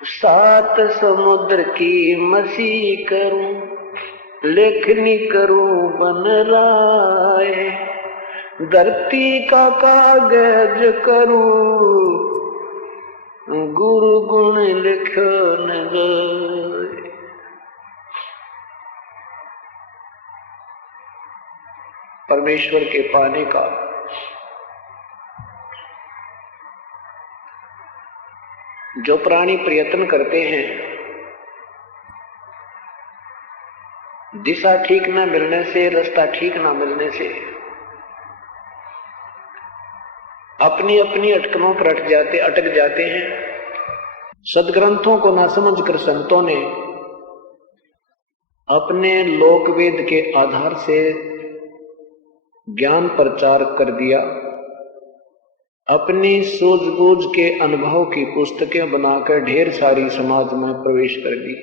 सात समुद्र की मसी करूं, लेखनी करूं बन राय, धरती का कागज करूं, गुरु गुण लिखो न जाए। परमेश्वर के पाने का जो प्राणी प्रयत्न करते हैं, दिशा ठीक न मिलने से, रास्ता ठीक न मिलने से अपनी अपनी अटकलों पर अटक जाते हैं। सदग्रंथों को ना समझकर संतों ने अपने लोकवेद के आधार से ज्ञान प्रचार कर दिया, अपनी सूझबूझ के अनुभव की पुस्तकें बनाकर ढेर सारी समाज में प्रवेश कर दी।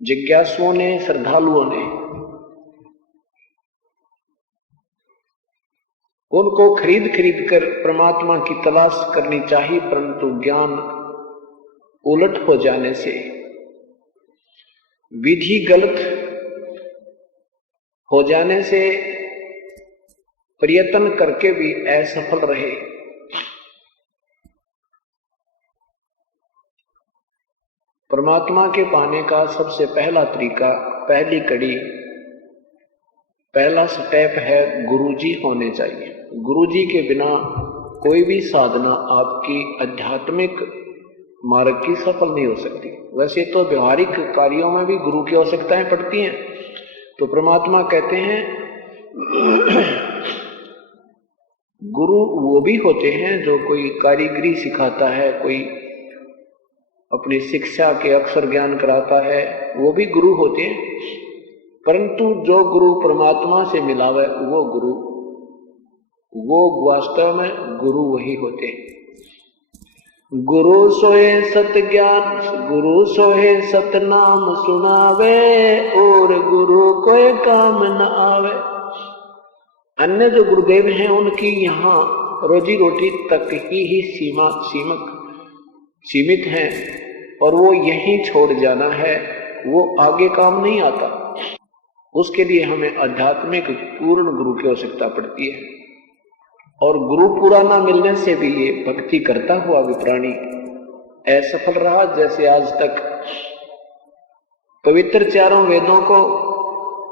जिज्ञासुओं ने, श्रद्धालुओं ने उनको खरीद कर परमात्मा की तलाश करनी चाहिए, परंतु ज्ञान उलट हो जाने से, विधि गलत हो जाने से प्रयत्न करके भी असफल रहे। परमात्मा के पाने का सबसे पहला तरीका, पहली कड़ी, पहला स्टेप है गुरुजी होने चाहिए। गुरुजी के बिना कोई भी साधना आपकी आध्यात्मिक मार्ग की सफल नहीं हो सकती। वैसे तो व्यवहारिक कार्यों में भी गुरु की आवश्यकताएं पड़ती हैं। तो परमात्मा कहते हैं गुरु वो भी होते हैं जो कोई कारीगरी सिखाता है, कोई अपनी शिक्षा के अक्षर ज्ञान कराता है, वो भी गुरु होते हैं। परंतु जो गुरु परमात्मा से मिलावे वो गुरु, वो वास्तव में गुरु वही होते हैं। गुरु सोए सत ज्ञान, गुरु सोए सत नाम सुनावे, और गुरु कोई काम न आवे। अन्य जो गुरुदेव हैं उनकी यहाँ रोजी रोटी तक ही सीमित है, और वो यहीं छोड़ जाना है, वो आगे काम नहीं आता। उसके लिए हमें आध्यात्मिक पूर्ण गुरु की आवश्यकता पड़ती है। और गुरु पूरा ना मिलने से भी ये भक्ति करता हुआ भी प्राणी असफल रहा। जैसे आज तक पवित्र चारों वेदों को,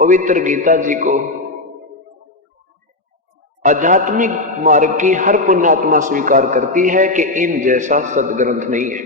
पवित्र गीता जी को, आध्यात्मिक मार्ग की हर पुण्यात्मा स्वीकार करती है कि इन जैसा सदग्रंथ नहीं है।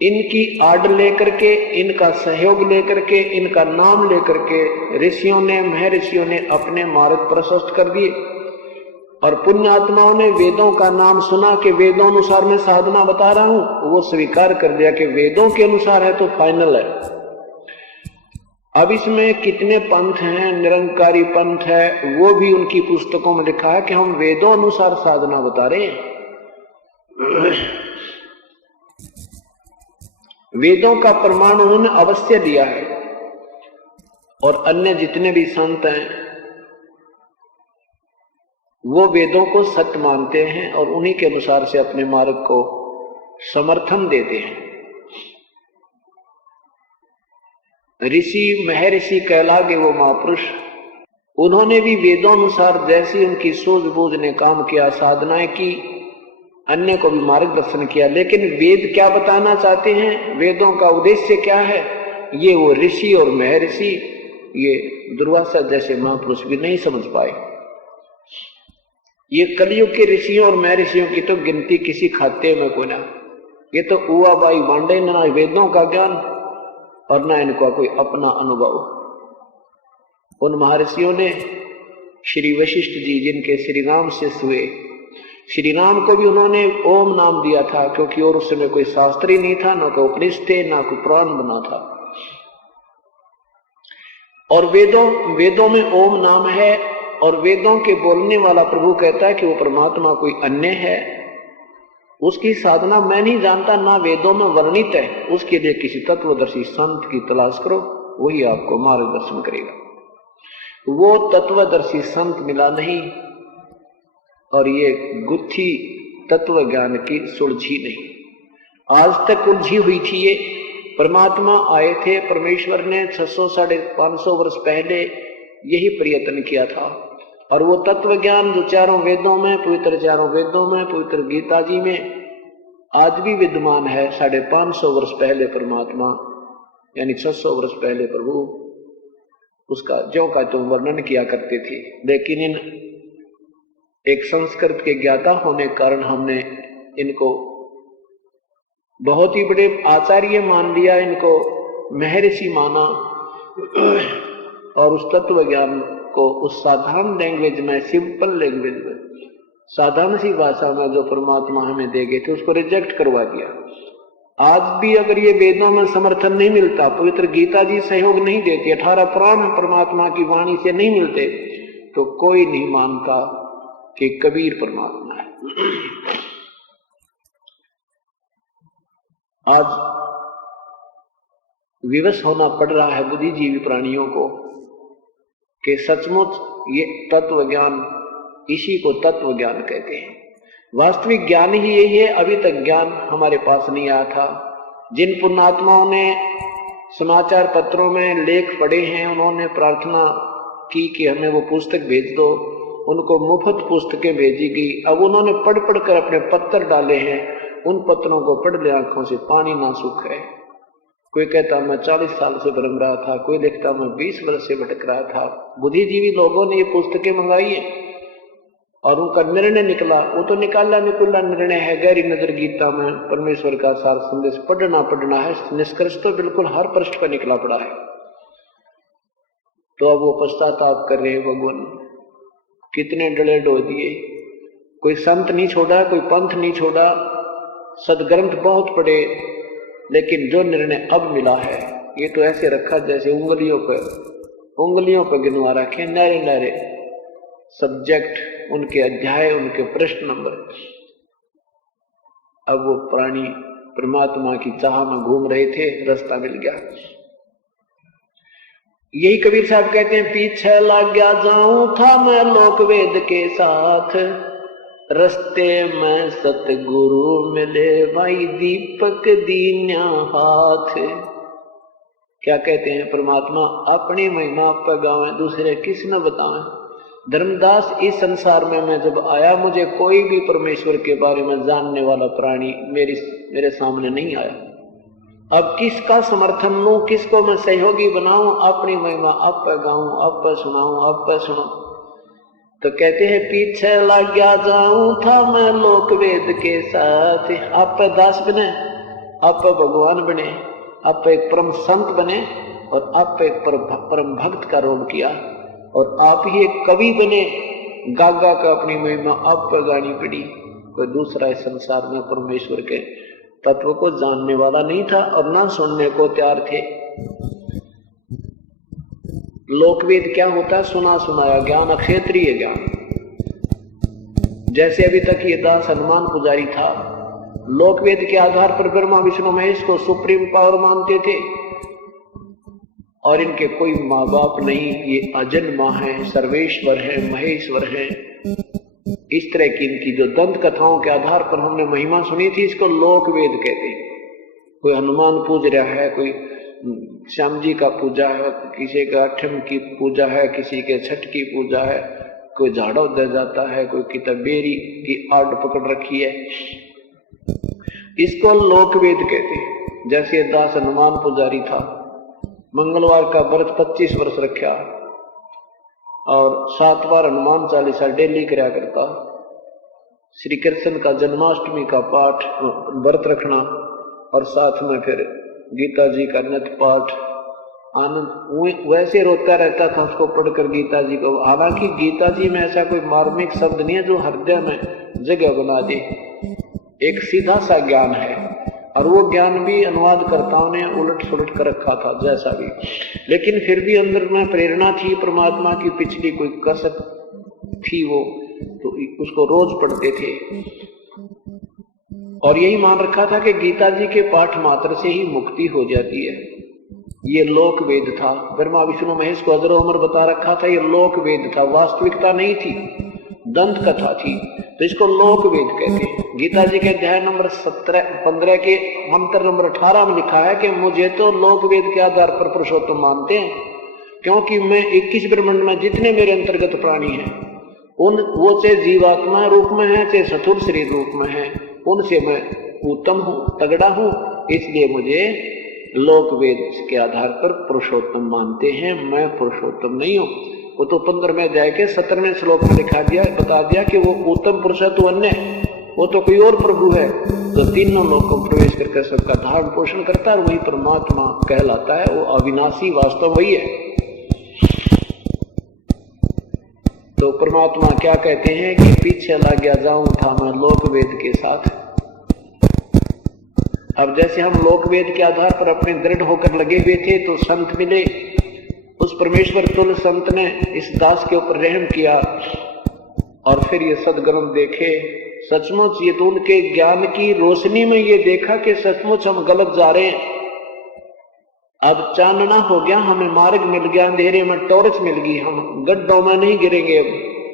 इनकी आड़ लेकर के, इनका सहयोग लेकर के, इनका नाम लेकर के ऋषियों ने, महर्षियों ने अपने मार्ग प्रशस्त कर दिए, और पुण्यात्माओं ने वेदों का नाम सुना कि वेदों अनुसार मैं साधना बता रहा हूं, वो स्वीकार कर दिया कि वेदों के अनुसार है तो फाइनल है। अब इसमें कितने पंथ हैं, निरंकारी पंथ है, वो भी उनकी पुस्तकों में लिखा है कि हम वेदों अनुसार साधना बता रहे हैं। वेदों का प्रमाण उन्होंने अवश्य दिया है, और अन्य जितने भी संत हैं वो वेदों को सत्य मानते हैं और उन्हीं के अनुसार से अपने मार्ग को समर्थन देते हैं। ऋषि महर्षि कहलागे वो महापुरुष, उन्होंने भी वेदों अनुसार जैसी उनकी सूझबूझ ने काम किया, साधनाएं की, अन्य को भी मार्गदर्शन किया। लेकिन वेद क्या बताना चाहते हैं, वेदों का उद्देश्य क्या है, ये वो ऋषि और महर्षि, ये दुर्वासा जैसे महापुरुष भी नहीं समझ पाए। ये कलयुग के ऋषियों और महर्षियों की तो गिनती किसी खाते में कोई ना। ये तो उआ बाई बांडे, ना वेदों का ज्ञान और ना इनका कोई अपना अनुभव। उन महर्षियों ने श्री वशिष्ठ जी, जिनके श्री राम से हुए, श्री राम को भी उन्होंने ओम नाम दिया था, क्योंकि और उस समय कोई शास्त्र ही नहीं था, ना कोई उपनिषद थे, ना कोई पुराण बना था। और वेदों में ओम नाम है, और वेदों के बोलने वाला प्रभु कहता है कि वो परमात्मा कोई अन्य है, उसकी साधना मैं नहीं जानता, ना वेदों में वर्णित है। उसके लिए किसी तत्वदर्शी संत की तलाश करो, वही आपको मार्गदर्शन करेगा। वो तत्वदर्शी संत मिला नहीं, और ये गुत्थी तत्व ज्ञान की सुलझी नहीं। आज तक उलझी हुई थी ये। परमात्मा आए थे, परमेश्वर ने 600-550 वर्ष पहले यही प्रयत्न किया था। और वो तत्व ज्ञान जो चारों वेदों में, पवित्र चारों वेदों में, पवित्र गीता जी में आज भी विद्यमान है। 550 वर्ष पहले परमात्मा यानी 600 वर्ष पहले प्रभु उसका ज्यों का त्यों वर्णन किया करते थे। लेकिन इन एक संस्कृत के ज्ञाता होने के कारण हमने इनको बहुत ही बड़े आचार्य मान लिया, इनको महर्षि माना और उस तत्व ज्ञान को उस साधारण लैंग्वेज में, सिंपल लैंग्वेज में, साधारण सी भाषा में जो परमात्मा हमें दे गए थे उसको रिजेक्ट करवा दिया। आज भी अगर ये वेदों में समर्थन नहीं मिलता, पवित्र गीता जी सहयोग नहीं देती, 18 पुराण परमात्मा की वाणी से नहीं मिलते, तो कोई नहीं मानता कि कबीर परमात्मा है। आज विवश होना पड़ रहा है बुद्धिजीवी प्राणियों को कि सचमुच ये तत्व ज्ञान, इसी को तत्व ज्ञान कहते हैं। वास्तविक ज्ञान ही यही है। अभी तक ज्ञान हमारे पास नहीं आया था। जिन पुण्यात्माओं ने समाचार पत्रों में लेख पढ़े हैं, उन्होंने प्रार्थना की कि हमें वो पुस्तक भेज दो, उनको मुफ्त पुस्तकें भेजी गई। अब उन्होंने पढ़ पढ़ कर अपने पत्र डाले हैं, उन पत्रों को पढ़ ले आंखों से पानी ना सूखे। कोई कहता मैं 40 साल से भ्रम रहा था, कोई लिखता मैं 20 वर्ष से भटक रहा था। बुद्धिजीवी लोगों ने ये पुस्तकें मंगाई है और उनका निर्णय निकला, वो तो निकाला निर्णय है। गहरी नजर गीता में परमेश्वर का सार संदेश पढ़ना है। निष्कर्ष तो बिल्कुल हर पृष्ठ पर निकला पड़ा है। तो अब वो पश्चाताप कर रहे हैं। भगवान कितने डले डो दिए, कोई संत नहीं छोड़ा, कोई पंथ नहीं छोड़ा, सदग्रंथ बहुत पढ़े, लेकिन जो निर्णय अब मिला है ये तो ऐसे रखा जैसे उंगलियों पर गिनवा रखे, नारे नारे सब्जेक्ट, उनके अध्याय, उनके प्रश्न नंबर। अब वो प्राणी परमात्मा की चाह में घूम रहे थे, रास्ता मिल गया। यही कबीर साहब कहते हैं, पीछे लग गया जाऊं था मैं लोक वेद के साथ, रस्ते में सतगुरु मिले भाई दीपक दीन्या हाथ। क्या कहते हैं परमात्मा, अपनी महिमा आप पर गावें, दूसरे किस न बताएं। धर्मदास, इस संसार में मैं जब आया, मुझे कोई भी परमेश्वर के बारे में जानने वाला प्राणी मेरे सामने नहीं आया। अब किसका समर्थन लूं, किसको मैं सहयोगी बनाऊं, अपनी महिमा आप पर गाऊं, आप पर सुनाऊं, आप पर सुनो। तो कहते हैं पीछे लग गया जाऊं था मैं लोक वेद के साथ। आप पर दास बने, आप पर भगवान बने, आप पर एक परम संत बने और आप पर एक परम भक्त का रोग किया और आप ही एक कवि बने। गागा का अपनी महिमा आप पर गानी पड़ी। कोई दूसरा इस संसार में परमेश्वर के तत्व को जानने वाला नहीं था और ना सुनने को तैयार थे। लोकवेद क्या होता है? सुना सुनाया ज्ञान, अक्षेत्रीय ज्ञान। जैसे अभी तक ये दास हनुमान पुजारी था, लोकवेद के आधार पर ब्रह्मा विष्णु महेश को सुप्रीम पावर मानते थे और इनके कोई माँ बाप नहीं, ये अजन्मा है, सर्वेश्वर है, महेश्वर है। इस तरह की इनकी जो दंत कथाओं के आधार पर हमने महिमा सुनी थी, इसको लोकवेद कहते हैं। कोई हनुमान पूज रहा है, कोई श्याम जी का पूजा है, किसी का अठम की पूजा है, किसी के छठ की पूजा है, कोई झाड़ो दे जाता है, कोई किताब बेरी की आड़ पकड़ रखी है, इसको लोकवेद कहते हैं। जैसे दास हनुमान पुजारी था, मंगलवार का व्रत 25 वर्ष रखा और 7 बार हनुमान चालीसा डेली कराया करता। श्री कृष्ण का जन्माष्टमी का पाठ व्रत रखना और साथ में फिर गीता जी का नित पाठ। आनंद वैसे रोता रहता था उसको पढ़कर गीता जी को। हालांकि गीता जी में ऐसा कोई मार्मिक शब्द नहीं है जो हृदय में जगह बना दे। एक सीधा सा ज्ञान है और वो ज्ञान भी अनुवादकर्ताओं ने उलट सुलट कर रखा था जैसा भी, लेकिन फिर भी अंदर में प्रेरणा थी परमात्मा की, पिछली कोई कसक थी, वो तो उसको रोज पढ़ते थे और यही मान रखा था कि गीता जी के पाठ मात्र से ही मुक्ति हो जाती है। ये लोक वेद था। ब्रह्मा विष्णु महेश को अजरो अमर बता रखा था, ये लोक वेद था, वास्तविकता नहीं थी। दंत कथा थी, तो इसको लोक वेद कहते हैं। गीता जी के अध्याय नंबर 15 के मंत्र नंबर 18 में लिखा है कि मुझे तो लोक वेद के आधार पर पुरुषोत्तम मानते हैं, क्योंकि मैं 21 ब्रह्मांड में जितने मेरे अंतर्गत प्राणी हैं उन वो चाहे जीवात्मा रूप में है चाहे सथुर शरीर रूप में है, उनसे मैं उत्तम हूँ, तगड़ा हूँ, इसलिए मुझे लोक वेद के आधार पर पुरुषोत्तम मानते हैं। मैं पुरुषोत्तम नहीं हूँ। वो तो 15वें अध्याय के 17वें श्लोक में बता दिया कि वो उत्तम पुरुष है तो अन्य, वो तो कोई और प्रभु है जो तीनों लोकों में प्रवेश करके सबका धारण पोषण करता है और वही परमात्मा कहलाता है। वो अविनाशी वास्तव वही है। तो परमात्मा क्या कहते हैं कि पीछे लग गया जाऊं था मैं लोक वेद के साथ। अब जैसे हम लोक वेद के आधार पर अपने दृढ़ होकर लगे हुए थे तो संत मिले, उस परमेश्वर तुल्य संत ने इस दास के ऊपर रहम किया और फिर ये सदग्रंथ देखे। सचमुच ये तो उनके ज्ञान की रोशनी में ये देखा कि सचमुच हम गलत जा रहे हैं। अब चानना हो गया, हमें मार्ग मिल गया, अंधेरे में टॉर्च मिल गई, हम गड्ढों में नहीं गिरेंगे।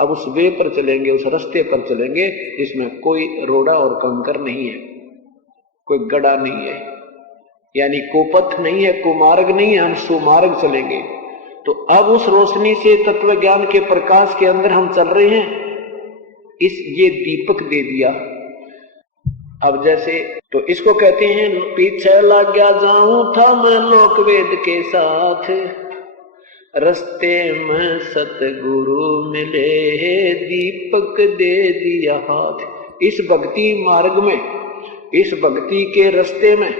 अब उस वे पर चलेंगे, उस रास्ते पर चलेंगे जिसमें कोई रोड़ा और कंकर नहीं है, कोई गड़ा नहीं है, यानी कुपथ नहीं है, कुमार्ग नहीं है, हम सुमार्ग चलेंगे। तो अब उस रोशनी से तत्व ज्ञान के प्रकाश के अंदर हम चल रहे हैं। ये दीपक दे दिया। अब जैसे तो इसको कहते हैं पीछे लग गया जाऊं था मैं लोक वेद के साथ, रस्ते में सतगुरु मिले दीपक दे दिया हाथ। इस भक्ति मार्ग में, इस भक्ति के रास्ते में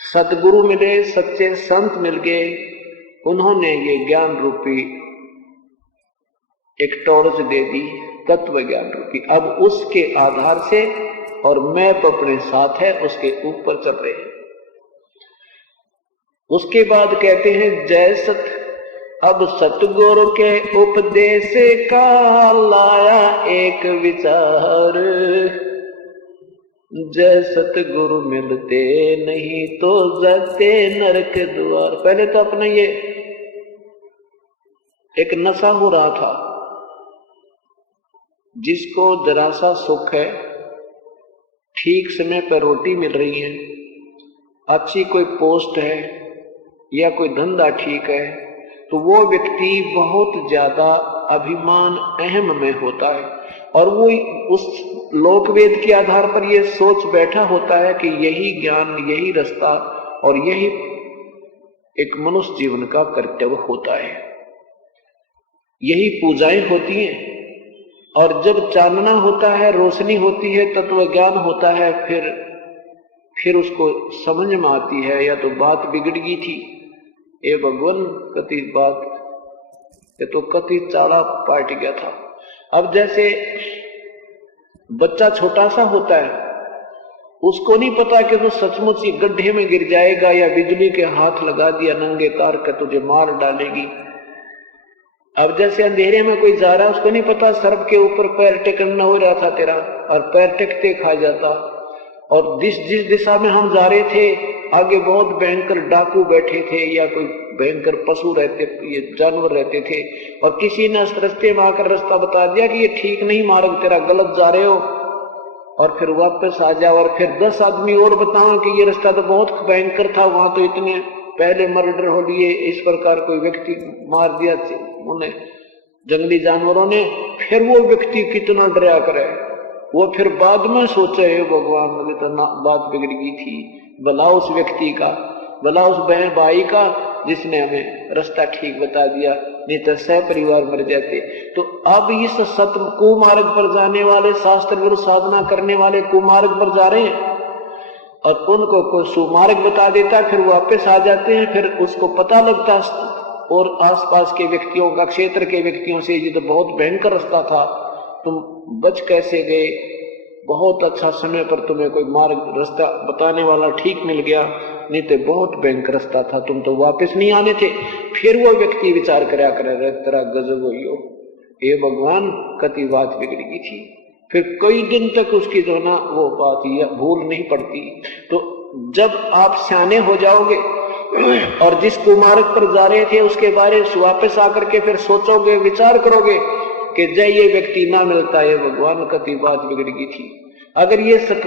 सतगुरु मिले, सच्चे संत मिल गए। उन्होंने ये ज्ञान रूपी एक टॉर्च दे दी, तत्व ज्ञान रूपी। अब उसके आधार से और मैप अपने साथ है, उसके ऊपर चल रहे हैं। उसके बाद कहते हैं जय सत, अब सतगुरु के उपदेश का लाया एक विचार, जय सतगुरु मिलते नहीं तो जाते नरक द्वार। पहले तो अपना ये एक नशा हो रहा था, जिसको जरा सा सुख है, ठीक समय पर रोटी मिल रही है, अच्छी कोई पोस्ट है या कोई धंधा ठीक है, तो वो व्यक्ति बहुत ज्यादा अभिमान अहम में होता है और वो उस लोकवेद के आधार पर ये सोच बैठा होता है कि यही ज्ञान, यही रास्ता और यही एक मनुष्य जीवन का कर्तव्य होता है, यही पूजाएं होती हैं। और जब चानना होता है, रोशनी होती है, तत्व ज्ञान होता है, फिर उसको समझ में आती है या तो बात बिगड़ गई थी, ए भगवान कति बात, ये तो कति चाड़ा पाट गया था। अब जैसे बच्चा छोटा सा होता है, उसको नहीं पता कि तो सचमुच ही गड्ढे में गिर जाएगा या बिजली के हाथ लगा दिया नंगे तार का तुझे मार डालेगी। अब जैसे अंधेरे में कोई जा रहा है, उसको नहीं पता सर्प के ऊपर पैर टेकना हो रहा था तेरा, और पैर टेकते खा जाता। और जिस दिशा में हम जा रहे थे आगे बहुत भयंकर डाकू बैठे थे या कोई भयंकर पशु रहते, ये जानवर रहते थे, और किसी ने रास्ते में आकर रास्ता बता दिया कि ये ठीक नहीं मार्ग, तेरा गलत जा रहे हो, और फिर वापस आ जाओ और फिर 10 आदमी और बताओ कि ये रास्ता तो बहुत भयंकर था, वहां तो इतने पहले मर्डर हो लिए, इस प्रकार कोई व्यक्ति मार दिया उन्हें जंगली जानवरों ने, फिर वो व्यक्ति कितना डरा करे, वो फिर बाद में सोचे भगवान मुझे तो बात बिगड़ गई थी, भला उस व्यक्ति का, भला उस बहन भाई का जिसने हमें रास्ता ठीक बता दिया, नहीं तो सह परिवार मर जाते। तो अब इस सत्य कुमार्ग पर जाने वाले, शास्त्र विरुद्ध साधना करने वाले कुमार्ग पर जा रहे हैं और उनको कोई सुमार्ग बता देता, फिर वापस आ जाते हैं। फिर उसको पता लगता और आसपास के व्यक्तियों का, क्षेत्र के व्यक्तियों से, ये तो बहुत भयंकर रास्ता था, तुम बच कैसे गए, बहुत अच्छा समय पर तुम्हें कोई मार्ग रास्ता बताने वाला ठीक मिल गया, नहीं तो बहुत भयंकर रास्ता था, तुम तो वापस नहीं आने थे। फिर वो व्यक्ति विचार कराया करे, तेरा गजब हो, हे भगवान कति बात बिगड़ गई थी। फिर कई दिन तक उसकी जो ना वो बात या भूल नहीं पड़ती। तो जब आप सियाने हो जाओगे और जिस कुमार्ग पर जा रहे थे उसके बारे में वापस आकर के फिर सोचोगे, विचार करोगे, कि जय ये व्यक्ति ना मिलता है भगवान, कति बात बिगड़ गई थी। अगर ये सतमा